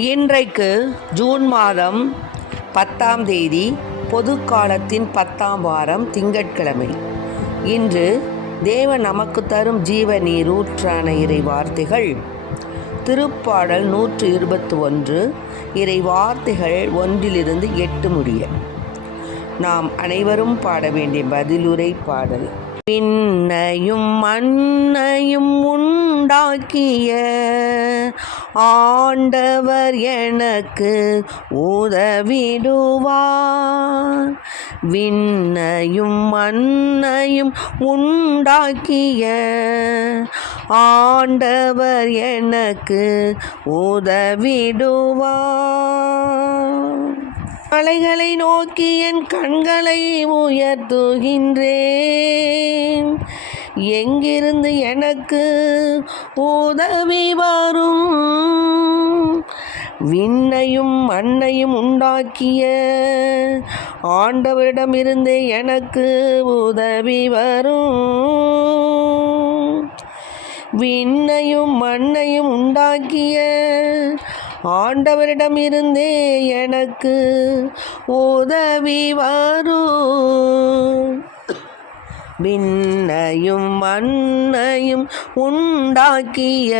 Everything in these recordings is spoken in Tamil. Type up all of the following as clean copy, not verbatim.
இன்றைக்கு ஜூன் மாதம் 10ஆம் தேதி, பொது காலத்தின் 10ஆம் வாரம், திங்கட்கிழமை. இன்று தேவன் நமக்கு தரும் ஜீவ நீரூற்றான இறை வார்த்தைகள் திருப்பாடல் 121, இறை வார்த்தைகள் 1-8 முடிய. நாம் அனைவரும் பாட வேண்டிய பதிலுரை பாடல். விண்ணையும் மண்ணையும் உண்டாக்கிய ஆண்டவர் எனக்கு உதவிடுவார். விண்ணையும் மண்ணையும் உண்டாக்கிய ஆண்டவர் எனக்கு உதவிடுவார். மலைகளை நோக்கி என் கண்களை உயர்த்துகின்றேன். எங்கிருந்து எனக்கு உதவி வரும்? விண்ணையும் மண்ணையும் உண்டாக்கிய ஆண்டவரிடமிருந்தே எனக்கு உதவி வரும். விண்ணையும் மண்ணையும் உண்டாக்கிய ஆண்டவரிடமிருந்தே எனக்கு உதவி வரும். விண்ணையும் மண்ணையும் உண்டாக்கிய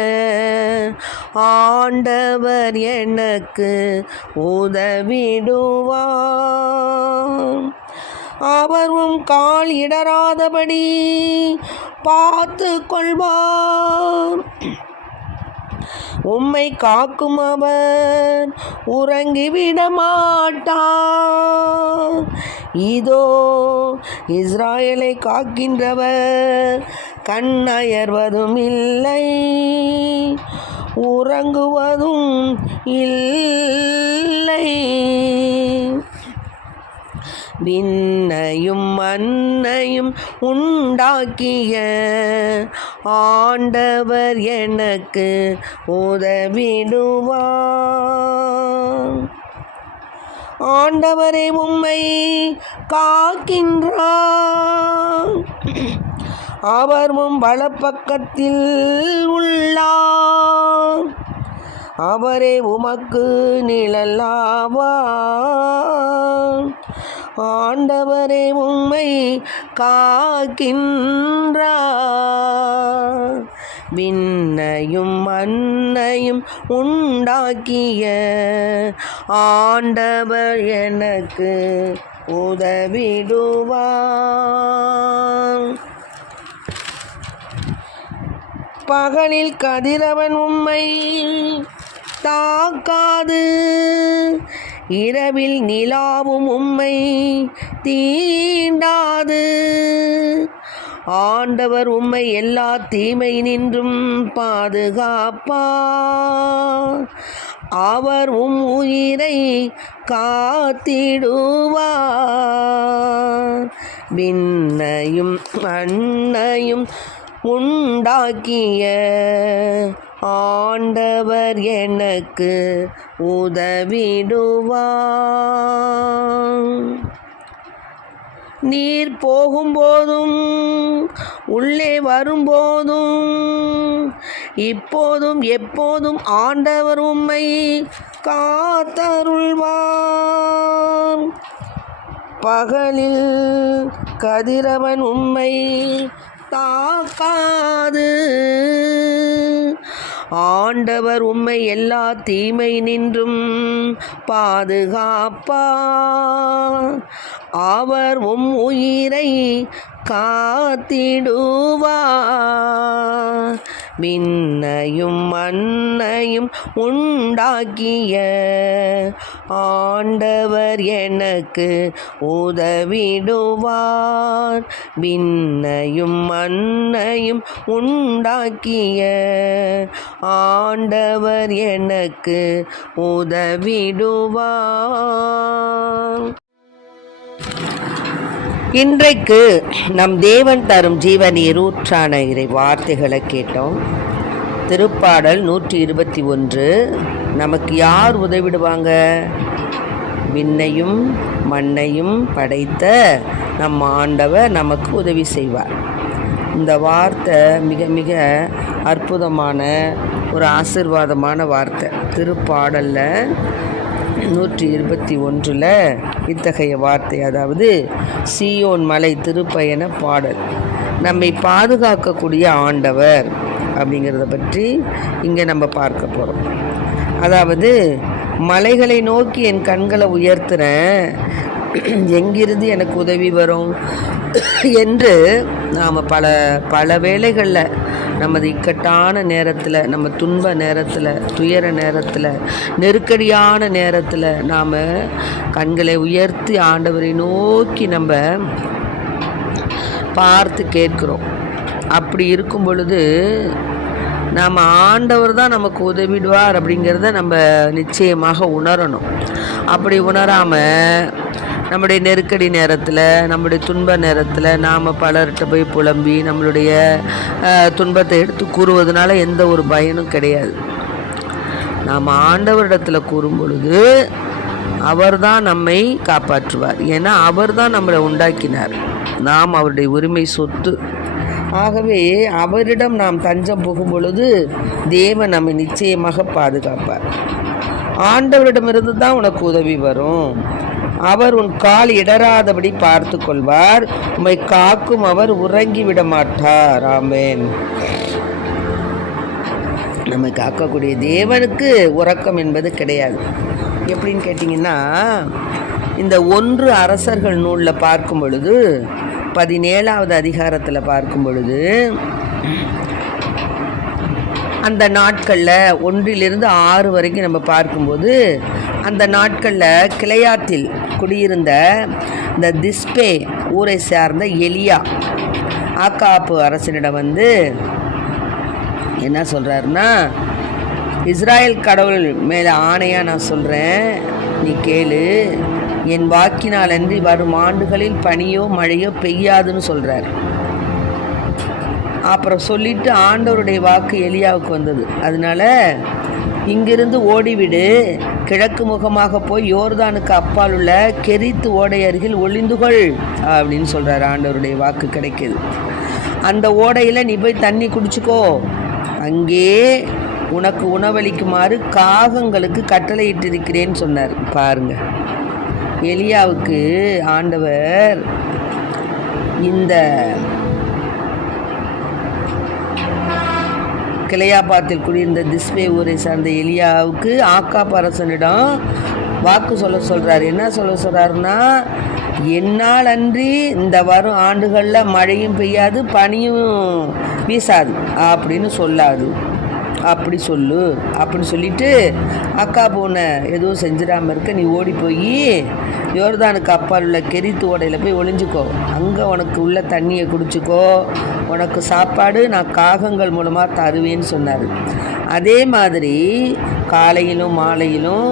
ஆண்டவர் எனக்கு உதவிடுவார். அவரும் கால் இடராதபடி பார்த்து கொள்வார். உம்மை காக்கும் அவர் உறங்கிவிட மாட்டார். இதோ இஸ்ராயலை காக்கின்றவர் கண் அயர்வதும் இல்லை, உறங்குவதும் இல்லை. விண்ணையும் மண்ணையும் உண்டாக்கிய ஆண்டவர் எனக்கு உதவிடுவார். ஆண்டவரே உம்மை காக்கின்றார். அவர் உம் வலப்பக்கத்தில் உள்ளார். அவரே உமக்கு நிழலாவார். ஆண்டவரே உம்மை காக்கின்றார். விண்ணையும் மண்ணையும் உண்டாக்கிய ஆண்டவர் எனக்கு உதவிடுவார். பகலில் கதிரவன் உம்மை தாக்காது, இரவில் நிலாவும் உம்மை தீண்டாது. ஆண்டவர் உம்மை எல்லா தீமை நின்றும் பாதுகாப்பார். அவர் உம் உயிரை காத்திடுவார். விண்ணையும் மண்ணையும் உண்டாக்கிய ஆண்டவர் எனக்கு உதவிடுவார். நீர் போகும்போதும் உள்ளே வரும்போதும் இப்போதும் எப்போதும் ஆண்டவர் உம்மை காத்தருள்வார். பகலில் கதிரவன் உம்மை தாக்காது. ஆண்டவர் உம்மை எல்லா தீமை நின்றும் பாதுகாப்பார். அவர் உம் உயிரை காத்திடுவார். விண்ணையும் மண்ணையும் உண்டாக்கிய ஆண்டவர் எனக்கு உதவிடுவார். விண்ணையும் மண்ணையும் உண்டாக்கிய ஆண்டவர் எனக்கு உதவிடுவார். இன்றைக்கு நம் தேவன் தரும் ஜீவ நீரூற்றான இறை வார்த்தைகளை கேட்டோம். திருப்பாடல் 121. நமக்கு யார் உதவிடுவாங்க? விண்ணையும் மண்ணையும் படைத்த நம் ஆண்டவர் நமக்கு உதவி செய்வார். இந்த வார்த்தை மிக மிக அற்புதமான ஒரு ஆசீர்வாதமான வார்த்தை. திருப்பாடலில் 121 இத்தகைய வார்த்தை, அதாவது சீயோன் மலை திருப்பயண பாடல். நம்மை பாதுகாக்கக்கூடிய ஆண்டவர் அப்படிங்கிறத பற்றி இங்கே நம்ம பார்க்க போகிறோம். அதாவது மலைகளை நோக்கி என் கண்களை உயர்த்துகிறேன், எங்கிருந்து எனக்கு உதவி வரும் என்று நாம் பல வேளைகளில் நமது இக்கட்டான நேரத்தில், நம்ம துன்ப நேரத்தில், துயர நேரத்தில், நெருக்கடியான நேரத்தில் நாம் கண்களை உயர்த்தி ஆண்டவரை நோக்கி நம்ம பார்த்து கேட்குறோம். அப்படி இருக்கும் பொழுது நாம் ஆண்டவர் தான் நமக்கு உதவிடுவார் அப்படிங்கிறத நம்ம நிச்சயமாக உணரணும். அப்படி உணராமல் நம்முடைய நெருக்கடி நேரத்தில், நம்முடைய துன்ப நேரத்தில் நாம் பலர்கிட்ட போய் புலம்பி நம்மளுடைய துன்பத்தை எடுத்து கூறுவதனால எந்த ஒரு பயனும் கிடையாது. நாம் ஆண்டவரிடத்தில் கூறும் பொழுது அவர் தான் நம்மை காப்பாற்றுவார். ஏன்னா அவர் தான் நம்மளை உண்டாக்கினார், நாம் அவருடைய உரிமை சொத்து. ஆகவே அவரிடம் நாம் தஞ்சம் புகும் பொழுது தேவன் நம்மை நிச்சயமாக பாதுகாப்பார். ஆண்டவரிடமிருந்து தான் உனக்கு உதவி வரும். அவர் உன் கால் இடராதபடி பார்த்து கொள்வார். உம்மை காக்கும் அவர் உறங்கி விட மாட்டார். ஆமென். நம்மை காக்கக்கூடிய தேவனுக்கு உறக்கம் என்பது கிடையாது. எப்படின்னு கேட்டிங்கன்னா, இந்த 1 அரசர்கள் நூலில் பார்க்கும் பொழுது 17வது அதிகாரத்தில் பார்க்கும் பொழுது அந்த நாட்களில் 1 to 6 வரைக்கும் நம்ம பார்க்கும்போது அந்த நாட்களில் கிளையாத்தில் குடியிருந்த இந்த திஸ்பே ஊரை சார்ந்த எலியா ஆக்காப்பு அரசனிடம் வந்து என்ன சொல்கிறாருன்னா, இஸ்ராயல் கடவுள் மேலே ஆணையாக நான் சொல்கிறேன், நீ கேளு, என் வாக்கினால் அன்றி வரும் ஆண்டுகளில் பனியோ மழையோ பெய்யாதுன்னு சொல்கிறார். அப்புறம் சொல்லிட்டு ஆண்டவருடைய வாக்கு எலியாவுக்கு வந்தது. அதனால இங்கிருந்து ஓடிவிடு, கிழக்கு முகமாக போய் யோர்தானுக்கு அப்பால் உள்ள கெரித்து ஓடை அருகில் ஒளிந்துகொள் அப்படின்னு சொல்கிறார். ஆண்டவருடைய வாக்கு கிடைக்கிது. அந்த ஓடையில் நீ போய் தண்ணி குடிச்சுக்கோ, அங்கே உனக்கு உணவளிக்குமாறு காகங்களுக்கு கட்டளையிட்டிருக்கிறேன்னு சொன்னார். பாருங்க, எலியாவுக்கு ஆண்டவர் இந்த கிளையாபாத்தில் குடியிருந்த திஸ்பே ஊரை சார்ந்த எலியாவுக்கு ஆக்காப் அரசனிடம் வாக்கு சொல்கிறார். என்ன சொல்கிறாருன்னா, என்னால் அன்றி இந்த வரும் ஆண்டுகளில் மழையும் பெய்யாது பனியும் வீசாது அப்படின்னு சொல்லாது, அப்படி சொல்லு அப்படின்னு சொல்லிட்டு, ஆக்காப் உன்னை எதுவும் செஞ்சிடாமல் இருக்க, நீ ஓடி போய் யோர்தானுக்கு அப்பால் உள்ள கெரித்து ஓடையில் போய் ஒளிஞ்சிக்கோ, அங்கே உனக்கு உள்ள தண்ணியை குடிச்சிக்கோ, உனக்கு சாப்பாடு நான் காகங்கள் மூலமாக தருவேன்னு சொன்னார். அதே மாதிரி காலையிலும் மாலையிலும்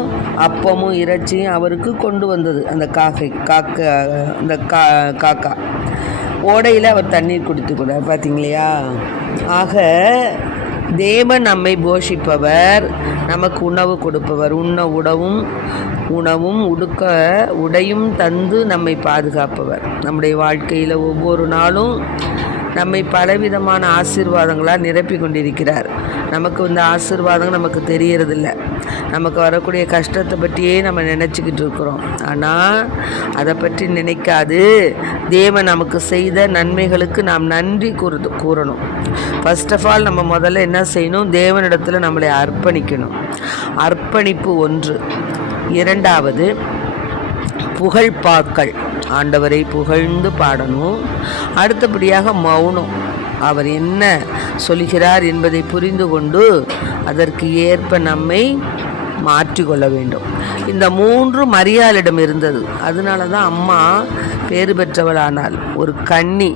அப்பமும் இறைச்சியும் அவருக்கு கொண்டு வந்தது அந்த காக்கா. ஓடையில் அவர் தண்ணீர் குடித்து கூட பார்த்தீங்களா. ஆக தேவன் நம்மை போஷிப்பவர், நமக்கு உணவு கொடுப்பவர், உணவும் உடுக்க உடையும் தந்து நம்மை பாதுகாப்பவர். நம்முடைய வாழ்க்கையில் ஒவ்வொரு நாளும் நம்மை பலவிதமான ஆசீர்வாதங்களாக நிரப்பி கொண்டிருக்கிறார். நமக்கு இந்த ஆசீர்வாதங்கள் நமக்கு தெரியறதில்ல. நமக்கு வரக்கூடிய கஷ்டத்தை பற்றியே நம்ம நினச்சிக்கிட்டு இருக்கிறோம். ஆனால் அதை பற்றி நினைக்காது தேவன் நமக்கு செய்த நன்மைகளுக்கு நாம் நன்றி கூறணும். ஃபர்ஸ்ட் ஆஃப் ஆல் நம்ம முதல்ல என்ன செய்யணும், தேவனிடத்தில் நம்மளை அர்ப்பணிக்கணும். அர்ப்பணிப்பு 1. 2வது புகழ்பாக்கள், ஆண்டவரை புகழ்ந்து பாடணும். அடுத்தபடியாக மௌனம், அவர் என்ன சொல்கிறார் என்பதை புரிந்து கொண்டு அதற்கு ஏற்ப நம்மை மாற்றிக்கொள்ள வேண்டும். இந்த 3 மரியாளிடம் இருந்தது. அதனால தான் அம்மா பேறு பெற்றவளானால். ஒரு கன்னி,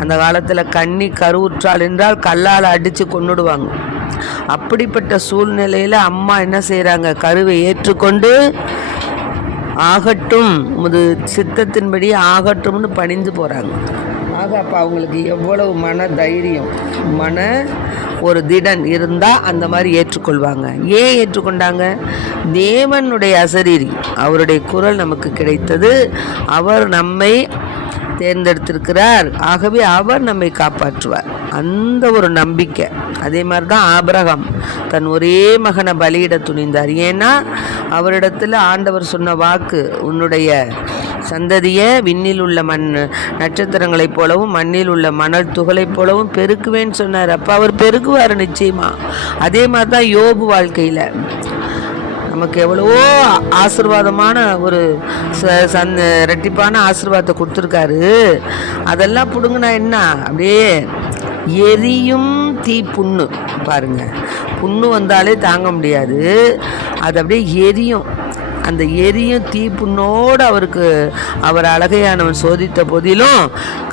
அந்த காலத்தில் கன்னி கருவுற்றாள் என்றால் கல்லால் அடித்து கொன்னுடுவாங்க. அப்படிப்பட்ட சூழ்நிலையில் அம்மா என்ன செய்கிறாங்க, கருவை ஏற்றுக்கொண்டு ஆகட்டும், முது சித்தத்தின்படி ஆகட்டும்னு பணிந்து போகிறாங்க. ஆக அப்போ அவங்களுக்கு எவ்வளவு மன தைரியம், ஒரு திடன் இருந்தால் அந்த மாதிரி ஏற்றுக்கொள்வாங்க. ஏன் ஏற்றுக்கொண்டாங்க? தேவனுடைய அசரீரி, அவருடைய குரல் நமக்கு கிடைத்தது. அவர் நம்மை தேர்ந்தெடுத்திருக்கிறார். ஆகவே அவர் நம்மை காப்பாற்றுவார். அந்த ஒரு நம்பிக்கை. அதே மாதிரி தான் ஆபிரகாம் தன் ஒரே மகனை பலியிட துணிந்தார். ஏன்னா அவரிடத்துல ஆண்டவர் சொன்ன வாக்கு, உன்னுடைய சந்ததியை விண்ணில் உள்ள நட்சத்திரங்களைப் போலவும் மண்ணில் உள்ள மணல் துகளைப் போலவும் பெருக்குவேன்னு சொன்னார். அப்போ அவர் பெருக்குவார் நிச்சயமா. அதே மாதிரி தான் யோபு வாழ்க்கையில் நமக்கு எவ்வளவோ ஆசீர்வாதமான ஒரு ரெட்டிப்பான ஆசீர்வாதத்தை கொடுத்துருக்காரு. அதெல்லாம் பிடுங்கினா என்ன, அப்படியே எரியும் தீ புண்ணு. பாருங்க, புண்ணு வந்தாலே தாங்க முடியாது, அது அப்படியே எரியும். அந்த எரியும் தீ புண்ணோடு அவர் அழகையானவன் சோதித்த போதிலும்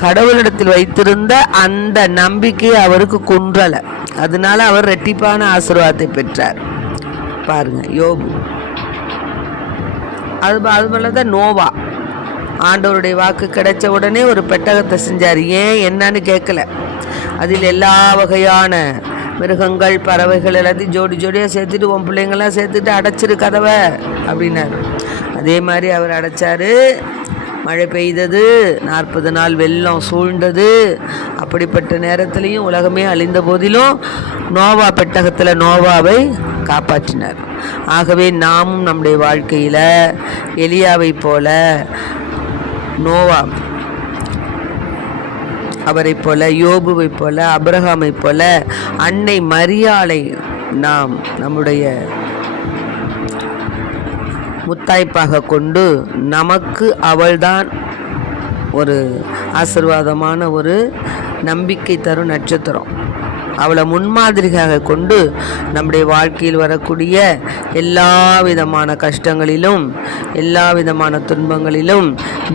கடவுளிடத்தில் வைத்திருந்த அந்த நம்பிக்கை அவருக்கு குன்றலை. அதனால அவர் ரெட்டிப்பான ஆசீர்வாதத்தை பெற்றார். பாருங்க யோபு. அது போலதான் நோவா. ஆண்டவருடைய வாக்கு கிடைச்ச உடனே ஒரு பெட்டகத்தை செஞ்சார். ஏன் என்னன்னு கேட்கல. அதில் எல்லா வகையான மிருகங்கள் பறவைகள் எல்லாத்தையும் ஜோடி ஜோடியாக சேர்த்துட்டு உன் பிள்ளைங்கள்லாம் சேர்த்துட்டு அடைச்சிரு கதவை அப்படின்னாரு. அதே மாதிரி அவர் அடைச்சாரு. மழை பெய்தது, 40 நாள் வெள்ளம் சூழ்ந்தது. அப்படிப்பட்ட நேரத்திலையும் உலகமே அழிந்த போதிலும் நோவா பெட்டகத்தில் நோவாவை காப்பாற்றினார். ஆகவே நாமும் நம்முடைய வாழ்க்கையில் எலியாவை போல, நோவா அவரை போல, யோபுவை போல, ஆபிரகாமை போல, அன்னை மரியாளை நாம் நம்முடைய முத்தாய்ப்பாக கொண்டு நமக்கு அவள்தான் ஒரு ஆசீர்வாதமான ஒரு நம்பிக்கை தரும் நட்சத்திரம். அவளை முன்மாதிரியாக கொண்டு நம்முடைய வாழ்க்கையில் வரக்கூடிய எல்லா விதமான கஷ்டங்களிலும் எல்லா விதமான துன்பங்களிலும்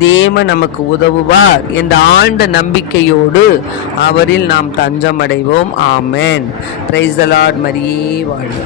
தேவன் நமக்கு உதவுவார் என்ற ஆழ்ந்த நம்பிக்கையோடு அவரில் நாம் தஞ்சமடைவோம். ஆமென். Praise the Lord. மரியே வாழ்க.